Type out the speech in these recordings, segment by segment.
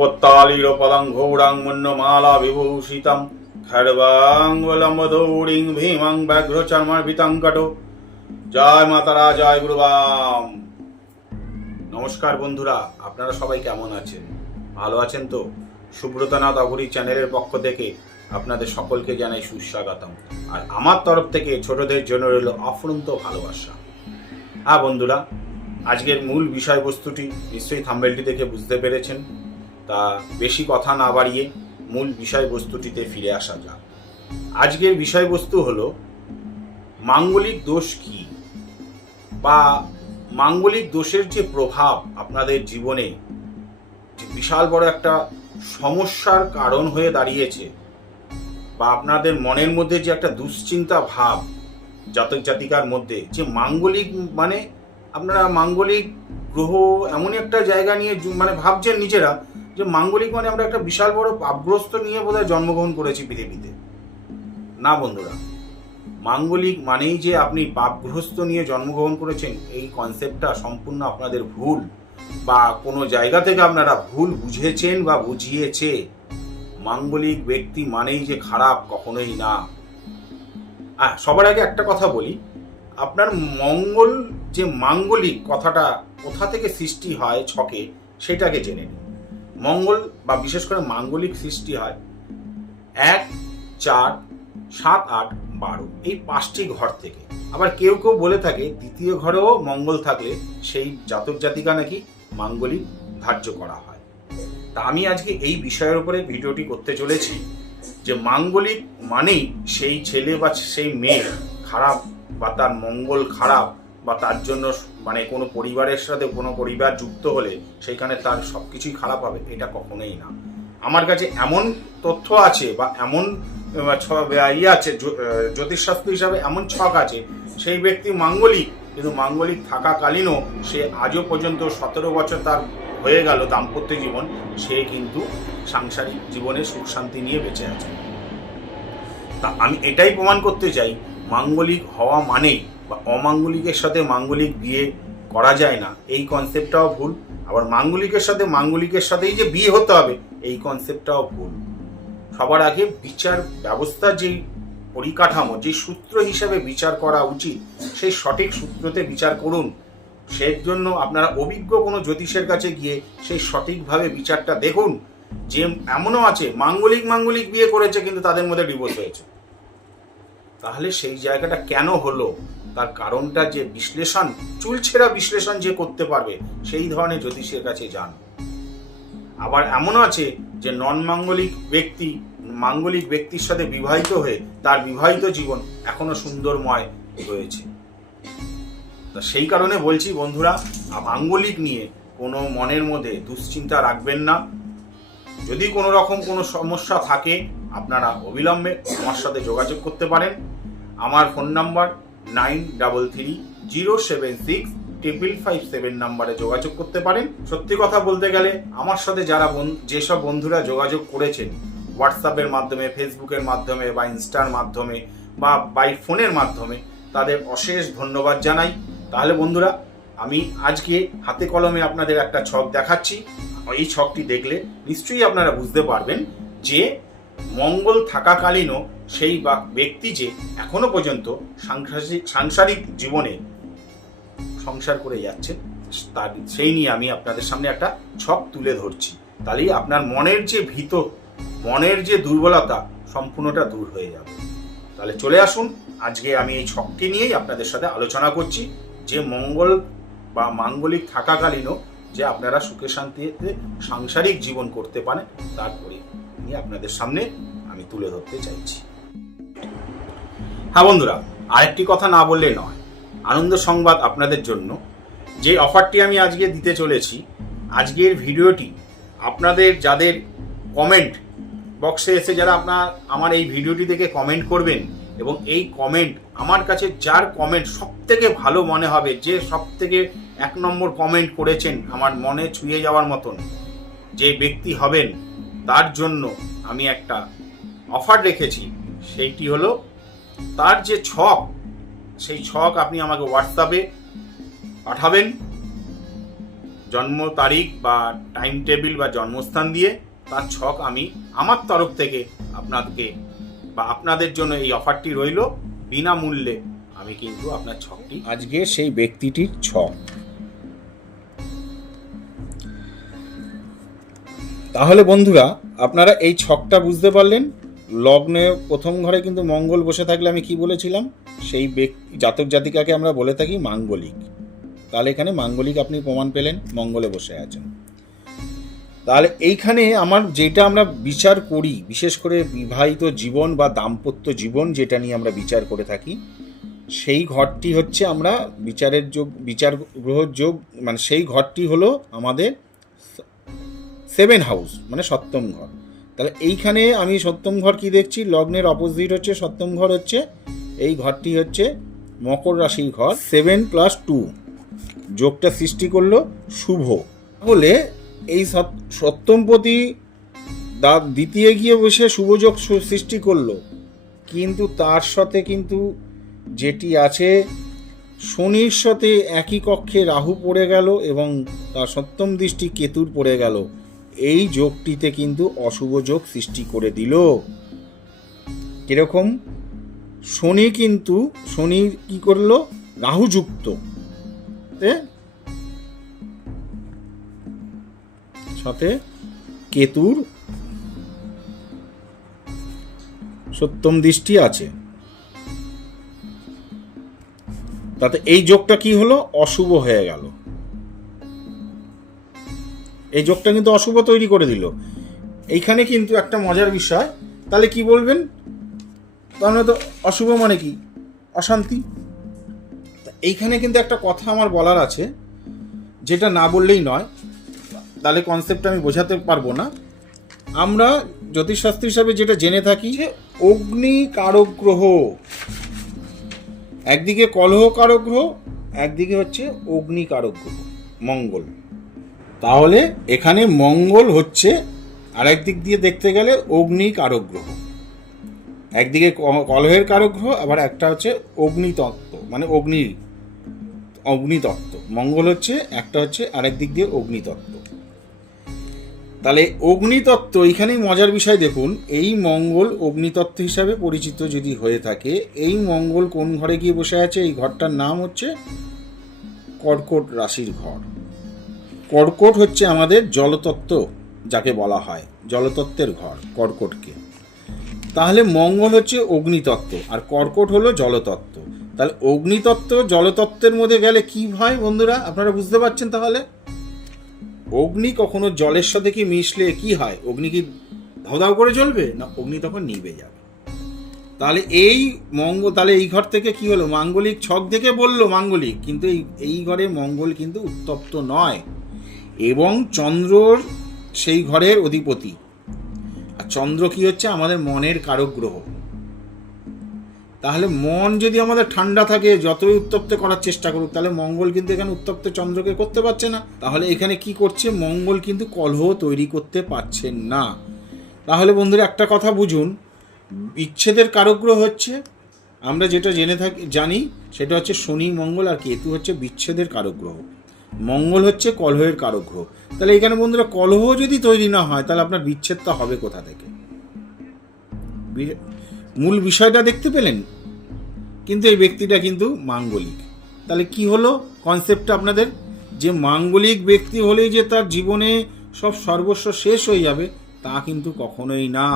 পত্তালীরপদং ঘোরাং মুন্নমালা বিভূষিতম খড়বাং বলম্বদৌড়িং ভীমং ব্যাঘ্রচর্মার্পিতং কটো। জয় মাতারা, জয় গুরুবাম। নমস্কার বন্ধুরা, আপনারা সবাই কেমন আছেন? ভালো আছেন তো? সুব্রতনাথ অঘরী চ্যানেলের পক্ষ থেকে আপনাদের সকলকে জানাই সুস্বাগতম। আর আমার তরফ থেকে ছোটদের জন্য রইল অফুরন্ত ভালোবাসা। হ্যাঁ বন্ধুরা, আজকের মূল বিষয়বস্তুটি নিশ্চয়ই থাম্বনেলটি দেখে বুঝতে পেরেছেন। তা বেশি কথা না বাড়িয়ে মূল বিষয়বস্তুটিতে ফিরে আসা যাক। আজকের বিষয়বস্তু হলো মাঙ্গলিক দোষ কি, বা মাঙ্গলিক দোষের যে প্রভাব আপনাদের জীবনে বিশাল বড় একটা সমস্যার কারণ হয়ে দাঁড়িয়েছে, বা আপনাদের মনের মধ্যে যে একটা দুশ্চিন্তা ভাব জাতক জাতিকার মধ্যে, যে মাঙ্গলিক মানে আপনারা মাঙ্গলিক গ্রহ এমনই একটা জায়গা নিয়ে মানে ভাবছেন নিজেরা যে মাঙ্গলিক মানে আমরা একটা বিশাল বড় পাপগ্রস্ত নিয়ে বোধহয় জন্মগ্রহণ করেছি পৃথিবীতে। না বন্ধুরা, মাঙ্গলিক মানেই যে আপনি পাপগ্রস্ত নিয়ে জন্মগ্রহণ করেছেন, এই কনসেপ্টটা সম্পূর্ণ আপনাদের ভুল, বা কোনো জায়গা থেকে আপনারা ভুল বুঝেছেন বা বুঝিয়েছে। মাঙ্গলিক ব্যক্তি মানেই যে খারাপ, কখনোই না। সবার আগে একটা কথা বলি, আপনার মঙ্গল যে মাঙ্গলিক কথাটা কোথা থেকে সৃষ্টি হয় ছকে, সেটাকে জেনে নিন। মঙ্গল বা বিশেষ করে মাঙ্গলিক সৃষ্টি হয় 1, 4, 7, 8, 12 এই 5টি ঘর থেকে। আবার কেউ কেউ বলে থাকে দ্বিতীয় ঘরেও মঙ্গল থাকলে সেই জাতক জাতিকা নাকি মাঙ্গলিক ধার্য করা হয়। তা আমি আজকে এই বিষয়ের উপরে ভিডিওটি করতে চলেছি যে মাঙ্গলিক মানেই সেই ছেলে বা সেই মেয়ে খারাপ, বা তার মঙ্গল খারাপ, বা তার জন্য মানে কোনো পরিবারের সাথে কোনো পরিবার যুক্ত হলে সেইখানে তার সব কিছুই খারাপ হবে, এটা কখনোই না। আমার কাছে এমন তথ্য আছে বা এমন আছে, জ্যোতিষশাস্ত্র হিসাবে এমন ছক আছে, সেই ব্যক্তি মাঙ্গলিক, কিন্তু মাঙ্গলিক থাকাকালীনও সে আজও পর্যন্ত 17 বছর তার হয়ে গেল দাম্পত্য জীবন, সে কিন্তু সাংসারিক জীবনে সুখ শান্তি নিয়ে বেঁচে আছে। তা আমি এটাই প্রমাণ করতে চাই, মাঙ্গলিক হওয়া মানেই বা অমাঙ্গলিকের সাথে মাঙ্গলিক বিয়ে করা যায় না, এই কনসেপ্টটাও ভুল। আবার মাঙ্গলিকের সাথেই যে বিয়ে হতে হবে, এই কনসেপ্টটাও ভুল। সবার আগে বিচার ব্যবস্থা যে পরিকাঠামো, যে সূত্র হিসাবে বিচার করা উচিত, সেই সঠিক সূত্রতে বিচার করুন। সেই জন্য আপনারা অভিজ্ঞ কোনো জ্যোতিষের কাছে গিয়ে সেই সঠিকভাবে বিচারটা দেখুন। যে এমনও আছে মাঙ্গলিক বিয়ে করেছে কিন্তু তাদের মধ্যে ডিভোর্স হয়েছে, তাহলে সেই জায়গাটা কেন হলো, তার কারণটা যে বিশ্লেষণ, চুলছেরা বিশ্লেষণ যে করতে পারবে, সেই ধরনের জ্যোতিষের কাছে যান। আবার এমনও আছে যে নন মাঙ্গলিক ব্যক্তির সাথে বিবাহিত হয়ে তার বিবাহিত জীবন এখনো সুন্দরময় রয়েছে। তা সেই কারণে বলছি বন্ধুরা, মাঙ্গলিক নিয়ে কোনো মনের মধ্যে দুশ্চিন্তা রাখবেন না। যদি কোনো রকম কোনো সমস্যা থাকে, আপনারা অবিলম্বে আমার সাথে যোগাযোগ করতে পারেন। আমার ফোন নাম্বার 9333076557 নাম্বারে যোগাযোগ করতে পারেন। সত্যি কথা বলতে গেলে আমার সাথে যেসব বন্ধুরা যোগাযোগ করেছেন হোয়াটসঅ্যাপের মাধ্যমে, ফেসবুকের মাধ্যমে, বা ইনস্টার মাধ্যমে, বা বাই ফোনের মাধ্যমে, তাদের অশেষ ধন্যবাদ জানাই। তাহলে বন্ধুরা, আমি আজকে হাতে কলমে আপনাদের একটা ছক দেখাচ্ছি। এই ছকটি দেখলে নিশ্চয়ই আপনারা বুঝতে পারবেন যে মঙ্গল থাকাকালীনও সেই ব্যক্তি যে এখনো পর্যন্ত সাংসারিক জীবনে সংসার করে যাচ্ছেন, তার সেই নিয়ে আমি আপনাদের সামনে একটা ছক তুলে ধরছি। তাহলেই আপনার মনের যে দুর্বলতা সম্পূর্ণটা দূর হয়ে যাবে। তাহলে চলে আসুন, আজকে আমি এই ছকটি নিয়েই আপনাদের সাথে আলোচনা করছি যে মঙ্গল বা মাঙ্গলিক থাকাকালীনও যে আপনারা সুখে শান্তিতে সাংসারিক জীবন করতে পারেন, তারপরে নিয়ে আপনাদের সামনে আমি তুলে ধরতে চাইছি। হ্যাঁ বন্ধুরা, আরেকটি কথা না বললে নয়, আনন্দ সংবাদ আপনাদের জন্য। যে অফারটি আমি আজকে দিতে চলেছি, আজকের ভিডিওটি আপনাদের যাদের কমেন্ট বক্সে এসে যারা আমার এই ভিডিওটি দেখে কমেন্ট করবেন, এবং এই কমেন্ট আমার কাছে যার কমেন্ট সব থেকে ভালো মনে হবে, যে সব থেকে 1 নম্বর কমেন্ট করেছেন আমার মনে ছুঁয়ে যাওয়ার মতন যে ব্যক্তি হবেন, তার জন্য আমি একটা অফার রেখেছি। সেইটি হলো তার যে ছক, সেই ছক আপনি আমাকে হোয়াটসঅ্যাপে পাঠাবেন। জন্ম তারিখ বা টাইম টেবিল বা জন্মস্থান দিয়ে তার ছক আমি আমার তরফ থেকে আপনাকে বা আপনাদের জন্য এই অফারটি রইল, বিনামূল্যে আমি কিন্তু আপনার ছকটি, আজকে সেই ব্যক্তিটির ছক। তাহলে বন্ধুরা আপনারা এই ছকটা বুঝতে পারলেন। লগ্নে প্রথম ঘরে কিন্তু মঙ্গল বসে থাকলে আমি কি বলেছিলাম, সেই ব্যক্তি জাতক জাতিকাকে আমরা বলে থাকি মাঙ্গলিক। তাহলে এখানে মাঙ্গলিক আপনি প্রমাণ পেলেন, মঙ্গলে বসে আছেন। তাহলে এইখানে আমার যেটা আমরা বিচার করি, বিশেষ করে বিবাহিত জীবন বা দাম্পত্য জীবন যেটা নিয়ে আমরা বিচার করে থাকি, সেই ঘরটি হচ্ছে আমরা বিচারের যোগ, বিচার গ্রহর যোগ, মানে সেই ঘরটি হলো আমাদের 7 হাউস, মানে সপ্তম ঘর। তাহলে এইখানে আমি সপ্তম ঘর কি দেখছি, লগ্নের অপোজিট হচ্ছে সপ্তম ঘর, হচ্ছে এই ঘরটি হচ্ছে মকর রাশির ঘর। 7 + 2 যোগটা সৃষ্টি করলো শুভ। তাহলে এই সপ্তমপতি দ্বিতীয় গিয়ে বসে শুভযোগ সৃষ্টি করলো, কিন্তু তার সাথে কিন্তু যেটি আছে শনির সাথে একই কক্ষে রাহু পড়ে গেল এবং তার সপ্তম দৃষ্টি কেতুর পড়ে গেল। এই যোগটিতে কিন্তু অশুভ যোগ সৃষ্টি করে দিল। কিরকম? শনি কিন্তু শনি কি করলো, রাহু যুক্ত সাথে কেতুর সপ্তম দৃষ্টি আছে, তাতে এই যোগটা কি হলো, অশুভ হয়ে গেল। এই যোগটা কিন্তু অশুভ তৈরি করে দিল। এইখানে কিন্তু একটা মজার বিষয়, তাহলে কি বলবেন, তাহলে তো অশুভ মানে কি, অশান্তি। এইখানে কিন্তু একটা কথা আমার বলার আছে, যেটা না বললেই নয়, তাহলে কনসেপ্ট আমি বোঝাতে পারবো না। আমরা জ্যোতিষশাস্ত্র হিসাবে যেটা জেনে থাকি যে অগ্নি কারক গ্রহ, একদিকে কলহ কারক গ্রহ, একদিকে হচ্ছে অগ্নি কারক গ্রহ মঙ্গল। তাহলে এখানে মঙ্গল হচ্ছে আর একদিক দিয়ে দেখতে গেলে অগ্নি কারক গ্রহ, একদিকে কলহের কারক গ্রহ, আবার একটা হচ্ছে অগ্নিতত্ত্ব, মানে অগ্নিতত্ত্ব। মঙ্গল হচ্ছে একটা, হচ্ছে আরেক দিক দিয়ে অগ্নিতত্ত্ব। তাহলে অগ্নিতত্ত্ব এইখানেই মজার বিষয় দেখুন, এই মঙ্গল অগ্নিতত্ত্ব হিসাবে পরিচিত যদি হয়ে থাকে, এই মঙ্গল কোন ঘরে গিয়ে বসে আছে, এই ঘরটার নাম হচ্ছে কর্কট রাশির ঘর। কর্কট হচ্ছে আমাদের জলতত্ত্ব, যাকে বলা হয় জলতত্ত্বের ঘর কর্কটকে। তাহলে মঙ্গল হচ্ছে অগ্নিতত্ত্ব আর কর্কট হলো জলতত্ত্ব। তাহলে অগ্নিতত্ত্ব জলতত্ত্বের মধ্যে গেলে কি হয় বন্ধুরা, আপনারা বুঝতে পারছেন? তাহলে অগ্নি কখনো জলের সাথে কি মিশলে কি হয়, অগ্নি কি ধাউ করে জ্বলবে না, অগ্নি তখন নিভে যাবে। তাহলে এই তাহলে এই ঘর থেকে কি হলো, মাঙ্গলিক ছক দেখে বললো মাঙ্গলিক, কিন্তু এই ঘরে মঙ্গল কিন্তু উত্তপ্ত নয়, এবং চন্দ্রর সেই ঘরের অধিপতি। আর চন্দ্র কি হচ্ছে, আমাদের মনের কারক গ্রহ। তাহলে মন যদি আমাদের ঠান্ডা থাকে, যতই উত্তপ্ত করার চেষ্টা করুক, তাহলে মঙ্গল কিন্তু এখানে উত্তপ্ত চন্দ্রকে করতে পারছে না। তাহলে এখানে কি করছে, মঙ্গল কিন্তু কলহ তৈরি করতে পারছেন না। তাহলে বন্ধুরা একটা কথা বুঝুন, বিচ্ছেদের কারক গ্রহ হচ্ছে, আমরা যেটা জানি সেটা হচ্ছে শনি, মঙ্গল আর কেতু হচ্ছে বিচ্ছেদের কারক গ্রহ, মঙ্গল হচ্ছে কলহের কারক গ্রহ। তাহলে এখানে বন্ধুরা কলহ যদি তৈরি না হয়, তাহলে আপনার বিচ্ছেদটা হবে কোথা থেকে? মূল বিষয়টা দেখতে পেলেন? কিন্তু এই ব্যক্তিটা কিন্তু মাঙ্গলিক। তাহলে কি হলো কনসেপ্টটা আপনাদের, যে মাঙ্গলিক ব্যক্তি হলেই যে তার জীবনে সব সর্বস্ব শেষ হয়ে যাবে, তা কিন্তু কখনোই না।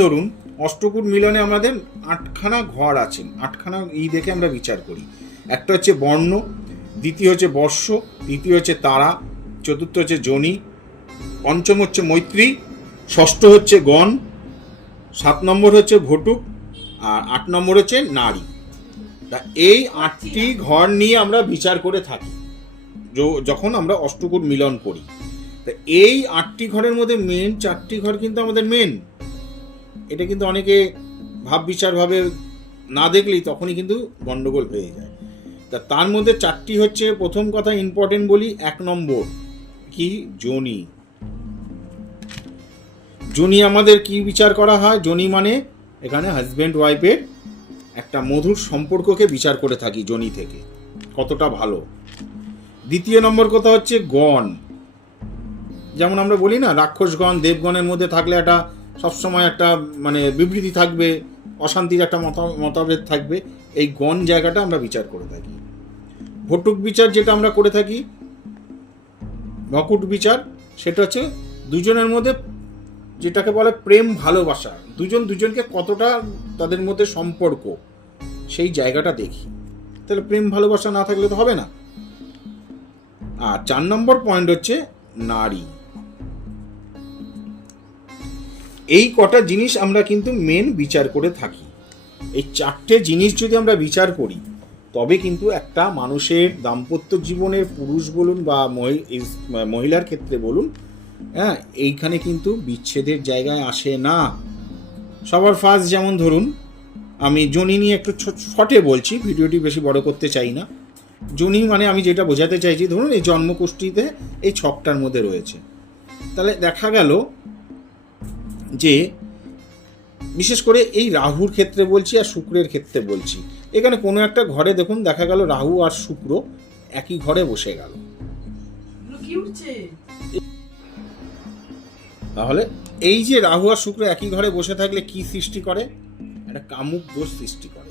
ধরুন অষ্টকূট মিলনে আমাদের 8খানা ঘর আছেন, 8খানা দেখে আমরা বিচার করি। একটা হচ্ছে বর্ণ, দ্বিতীয় হচ্ছে বর্ষ, তৃতীয় হচ্ছে তারা, চতুর্থ হচ্ছে যোনি, পঞ্চম হচ্ছে মৈত্রী, ষষ্ঠ হচ্ছে গণ, 7 নম্বর হচ্ছে ভটুক, আর 8 নম্বর হচ্ছে নারী। তা এই 8টি ঘর নিয়ে আমরা বিচার করে থাকি যখন আমরা অষ্টকূট মিলন করি। তা এই 8টি ঘরের মধ্যে মেন 4টি ঘর কিন্তু আমাদের মেন। এটা কিন্তু অনেকে ভাব বিচারভাবে না দেখলেই তখনই কিন্তু গন্ডগোল হয়ে যায়। তা তার মধ্যে 4টি হচ্ছে, প্রথম কথা ইম্পর্টেন্ট বলি, 1 নম্বর কি, যোনি। যোনি আমাদের কি বিচার করা হয়, যোনি মানে এখানে হাজব্যান্ড ওয়াইফের একটা মধুর সম্পর্ককে বিচার করে থাকি যোনি থেকে, কতটা ভালো। দ্বিতীয় নম্বর কথা হচ্ছে গণ। যেমন আমরা বলি না, রাক্ষসগণ দেবগণের মধ্যে থাকলে একটা সবসময় একটা মানে বিবৃতি থাকবে, অশান্তির একটা মতভেদ থাকবে। এই গণ জায়গাটা আমরা বিচার করে থাকি। ভটুক বিচার যেটা আমরা করে থাকি, ভকুট বিচার, সেটা হচ্ছে দুজনের মধ্যে যেটাকে বলে প্রেম ভালোবাসা, দুজন দুজনকে কতটা তাদের মধ্যে সম্পর্ক, সেই জায়গাটা দেখি। তাহলে প্রেম ভালোবাসা না থাকলে তো হবে না। আর 4 নম্বর পয়েন্ট হচ্ছে নারী। এই কটা জিনিস আমরা কিন্তু মেন বিচার করে থাকি। এই 4টে জিনিস যদি আমরা বিচার করি, তবে কিন্তু একটা মানুষের দাম্পত্য জীবনের, পুরুষ বলুন বা মহিলার ক্ষেত্রে বলুন, হ্যাঁ, এইখানে কিন্তু বিচ্ছেদের জায়গায় আসে না। সবার ফার্স্ট যেমন ধরুন, আমি যোনি নিয়ে একটু শর্টে বলছি, ভিডিওটি বেশি বড় করতে চাই না। যোনি মানে আমি যেটা বোঝাতে চাইছি, ধরুন এই জন্মকুষ্ঠিতে এই ছকটার মধ্যে রয়েছে। তাহলে দেখা গেল যে বিশেষ করে এই রাহুর ক্ষেত্রে বলছি আর শুক্রের ক্ষেত্রে বলছি, এখানে কোনো একটা ঘরে দেখুন দেখা গেল রাহু আর শুক্র একই ঘরে বসে গেল। তাহলে এই যে রাহু আর শুক্র একই ঘরে বসে থাকলে কি সৃষ্টি করে? একটা কামুক দোষ সৃষ্টি করে।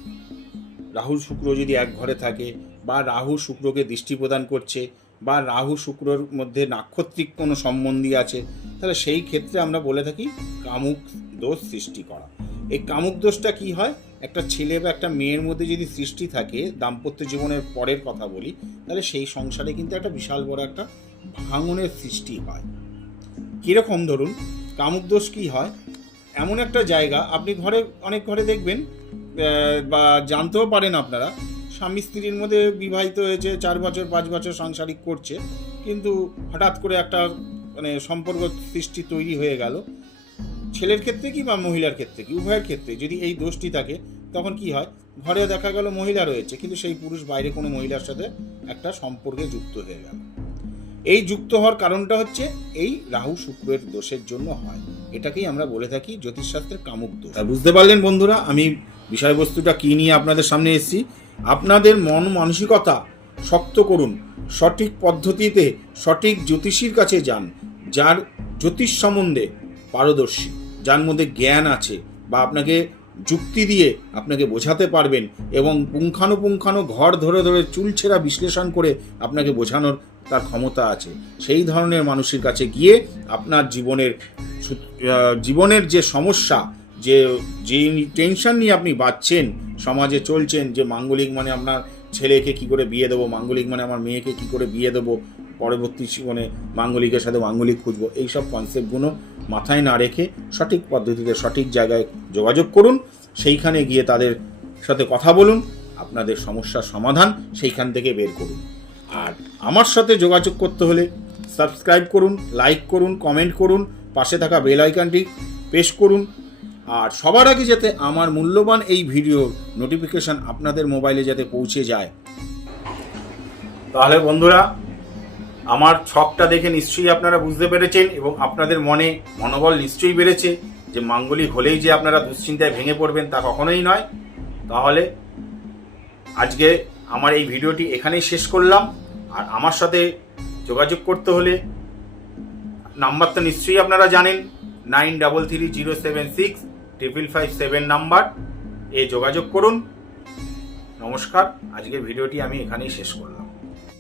রাহু শুক্র যদি এক ঘরে থাকে, বা রাহু শুক্রকে দৃষ্টি প্রদান করছে, বা রাহু শুক্রর মধ্যে নাক্ষত্রিক কোনো সম্বন্ধী আছে, তাহলে সেই ক্ষেত্রে আমরা বলে থাকি কামুক দোষ সৃষ্টি করা। এই কামুক দোষটা কি হয়? একটা ছেলে বা একটা মেয়ের মধ্যে যদি সৃষ্টি থাকে, দাম্পত্য জীবনের পরের কথা বলি, তাহলে সেই সংসারে কিন্তু একটা বিশাল বড় একটা ভাঙনের সৃষ্টি হয়। কীরকম ধরুন, কামুক দোষ কী হয়? এমন একটা জায়গা, আপনি অনেক ঘরে দেখবেন বা জানতেও পারেন আপনারা, স্বামী স্ত্রীর মধ্যে বিবাহিত হয়েছে, 4 বছর 5 বছর সাংসারিক করছে, কিন্তু হঠাৎ করে একটা মানে সম্পর্ক সৃষ্টি তৈরি হয়ে গেল। ছেলের ক্ষেত্রে কি বা মহিলার ক্ষেত্রে কি, উভয়ের ক্ষেত্রে যদি এই দোষটি থাকে, তখন কি হয়? ঘরে দেখা গেল মহিলা রয়েছে, কিন্তু সেই পুরুষ বাইরে কোনো মহিলার সাথে একটা সম্পর্কে যুক্ত হয়ে গেল। এই যুক্ত হওয়ার কারণটা হচ্ছে এই রাহু শুক্রের দোষের জন্য হয়। এটাকেই আমরা বলে থাকি জ্যোতিষশাস্ত্রের কামুক দোষ। বুঝতে পারলেন বন্ধুরা আমি বিষয়বস্তুটা কী নিয়ে আপনাদের সামনে এসেছি? আপনাদের মন মানসিকতা শক্ত করুন, সঠিক পদ্ধতিতে সঠিক জ্যোতিষীর কাছে যান, যার জ্যোতিষ সম্বন্ধে পারদর্শী, যার মধ্যে জ্ঞান আছে, বা আপনাকে যুক্তি দিয়ে আপনাকে বোঝাতে পারবেন, এবং পুঙ্খানুপুঙ্খানু ঘর ধরে ধরে চুলছেরা বিশ্লেষণ করে আপনাকে বোঝানোর তার ক্ষমতা আছে। সেই ধরনের মানুষের কাছে গিয়ে আপনার জীবনের যে সমস্যা, যে টেনশন নিয়ে আপনি বাঁচছেন, সমাজে চলছেন, যে মাঙ্গলিক মানে আপনার ছেলেকে কি করে বিয়ে দেবো, মাঙ্গলিক মানে আমার মেয়েকে কি করে বিয়ে দেবো, পরবর্তী জীবনে মাঙ্গলিকের সাথে মাঙ্গলিক খুঁজবো, এইসব কনসেপ্টগুলো মাথায় না রেখে সঠিক পদ্ধতিতে সঠিক জায়গায় যোগাযোগ করুন। সেইখানে গিয়ে তাদের সাথে কথা বলুন, আপনাদের সমস্যার সমাধান সেইখান থেকে বের করুন। আর আমার সাথে যোগাযোগ করতে হলে সাবস্ক্রাইব করুন, লাইক করুন, কমেন্ট করুন, পাশে থাকা বেল আইকনটি প্রেস করুন। আর সবার আগে যাতে আমার মূল্যবান এই ভিডিওর নোটিফিকেশান আপনাদের মোবাইলে যাতে পৌঁছে যায়। তাহলে বন্ধুরা, আমার ছকটা দেখে নিশ্চয়ই আপনারা বুঝতে পেরেছেন, এবং আপনাদের মনে মনোবল নিশ্চয়ই বেড়েছে যে মাঙ্গলিক হলেই যে আপনারা দুশ্চিন্তায় ভেঙে পড়বেন তা কখনোই নয়। তাহলে আজকে আমার এই ভিডিওটি এখানেই শেষ করলাম। আর আমার সাথে যোগাযোগ করতে হলে নাম্বার তো নিশ্চয়ই আপনারা জানেন, 9330765557 নাম্বার এ যোগাযোগ করুন। নমস্কার, আজকের ভিডিওটি আমি এখানেই শেষ করলাম।